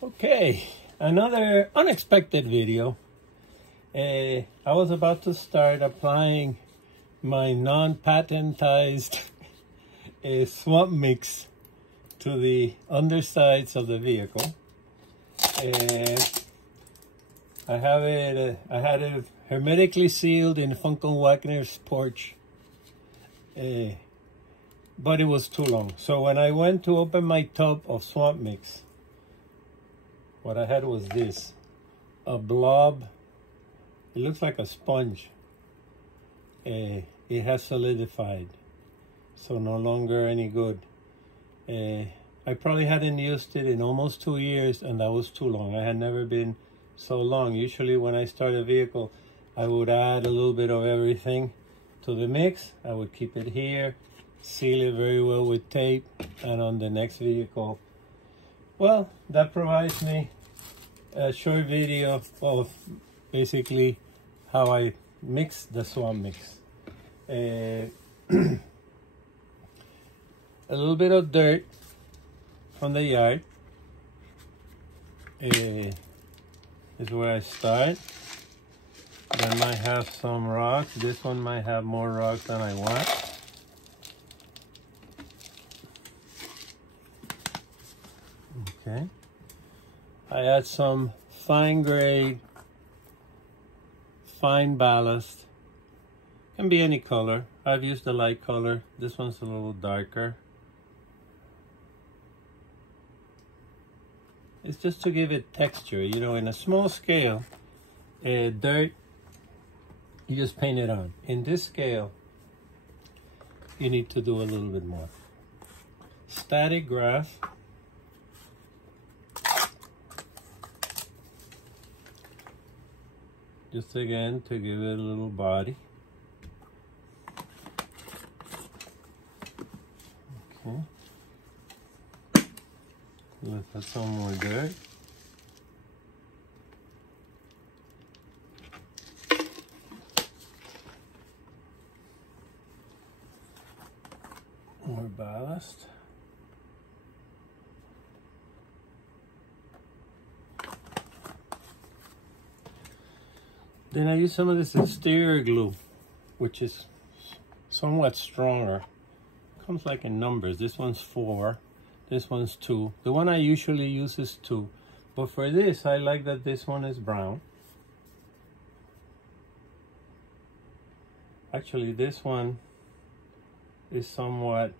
Okay, another unexpected video. I was about to start applying my non-patentized swamp mix to the undersides of the vehicle. I had it hermetically sealed in Funkel Wagner's porch, but it was too long. So when I went to open my tub of swamp mix, what I had was this, a blob. It looks like a sponge. It has solidified, so no longer any good. I probably hadn't used it in almost 2 years, and that was too long. I had never been so long. Usually when I start a vehicle, I would add a little bit of everything to the mix. I would keep it here, seal it very well with tape, and on the next vehicle, well, that provides me a short video of basically how I mix the swamp mix. A little bit of dirt from the yard is where I start. Then I have some rocks. This one might have more rocks than I want. Okay. I add some fine grade, fine ballast. Can be any color. I've used the light color. This one's a little darker. It's just to give it texture. You know, in a small scale, dirt, you just paint it on. In this scale, you need to do a little bit more. Static grass. Just again to give it a little body. Okay. Let's put some more dirt. More ballast. Then I use some of this exterior glue, which is somewhat stronger. Comes like in numbers. This one's 4, this one's 2. The one I usually use is 2, but for this, I like that this one is brown. Actually, this one is somewhat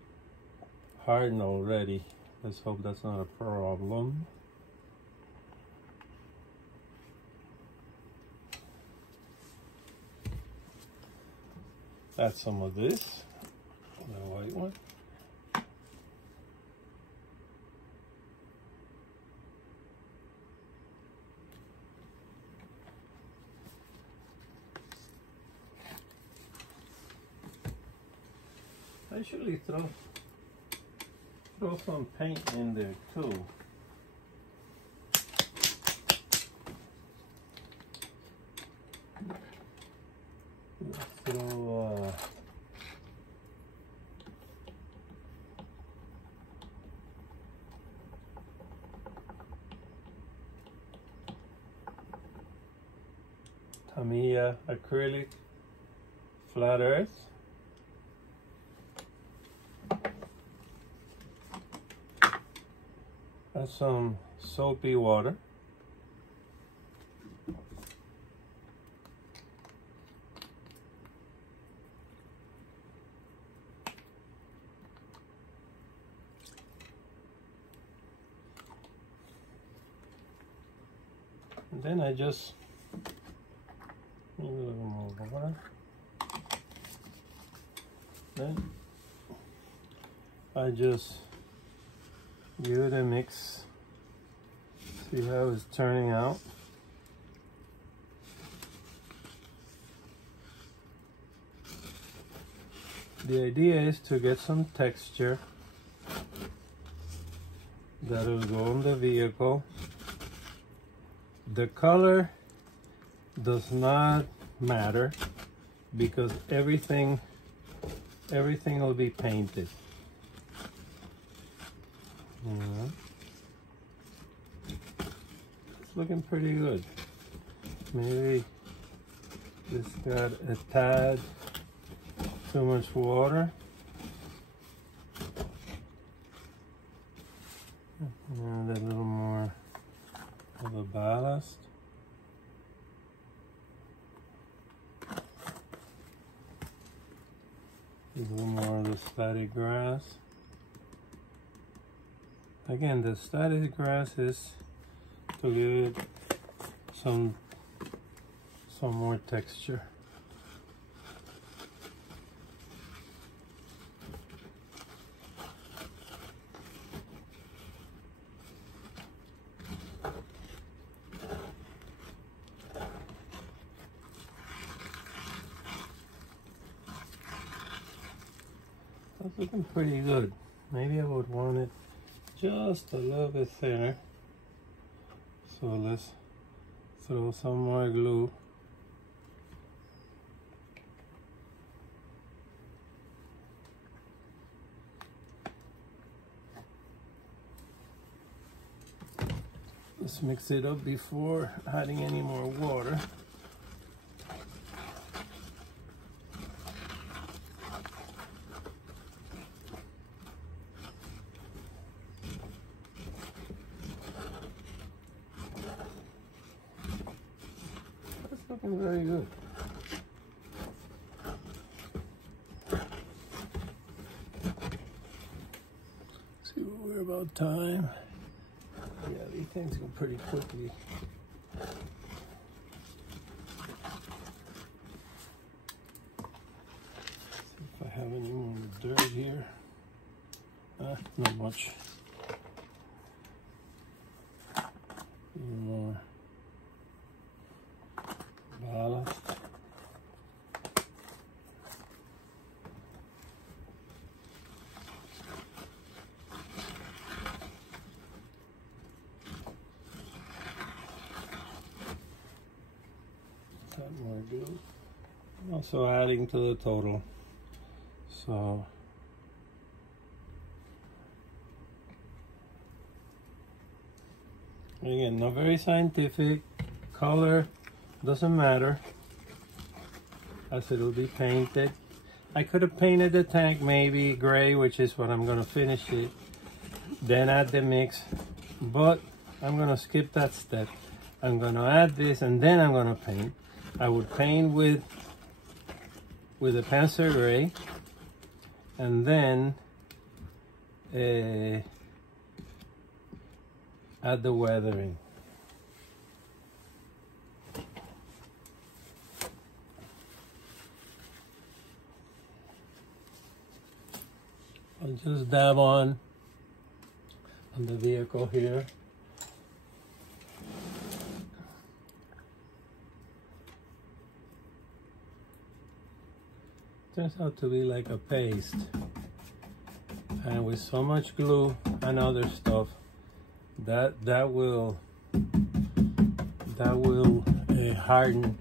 hardened already. Let's hope that's not a problem. Add some of this, the white one. I usually throw some paint in there too. Throw Tamiya acrylic flat earth. Add some soapy water. And then I just a little more water. Then I just give it a mix. See how it's turning out. The idea is to get some texture that will go on the vehicle. The color does not matter because everything will be painted. looking pretty good. Maybe this got a tad too much water. And a little more of the ballast. A little more of the static grass. Again, the static grass is to give it some more texture. That's looking pretty good. Maybe I would want it just a little bit thinner. So let's throw some more glue. Let's mix it up before adding any more water. Looking very good. See what we're about time. Yeah, these things go pretty quickly. See if I have any more dirt here. Not much. A little more ballast. More glue. Also adding to the total. So again, not very scientific. Color doesn't matter, as it will be painted. I could have painted the tank maybe gray, which is what I'm going to finish it, then add the mix, but I'm going to skip that step. I'm going to add this and then I'm going to paint. I would paint with a pencil gray and then add the weathering. I'll just dab on the vehicle here. Turns out to be like a paste, and with so much glue and other stuff, that will harden.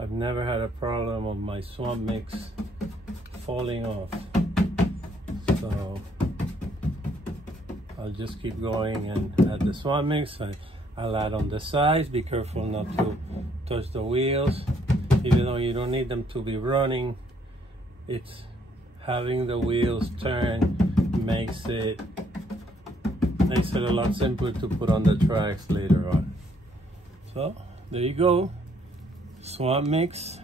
I've never had a problem of my swamp mix falling off, so I'll just keep going and add the swamp mix. I'll add on the sides. Be careful not to touch the wheels. Even though you don't need them to be running, it's having the wheels turn makes it a lot simpler to put on the tracks later on. So there you go, swamp mix.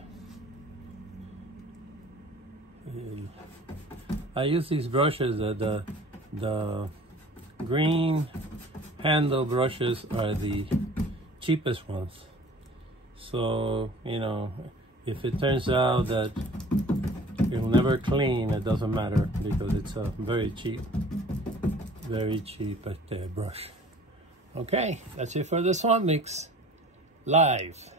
I use these brushes. The green handle brushes are the cheapest ones. So, you know, if it turns out that it'll never clean, it doesn't matter, because it's a very cheap brush. Okay, that's it for the swamp mix live.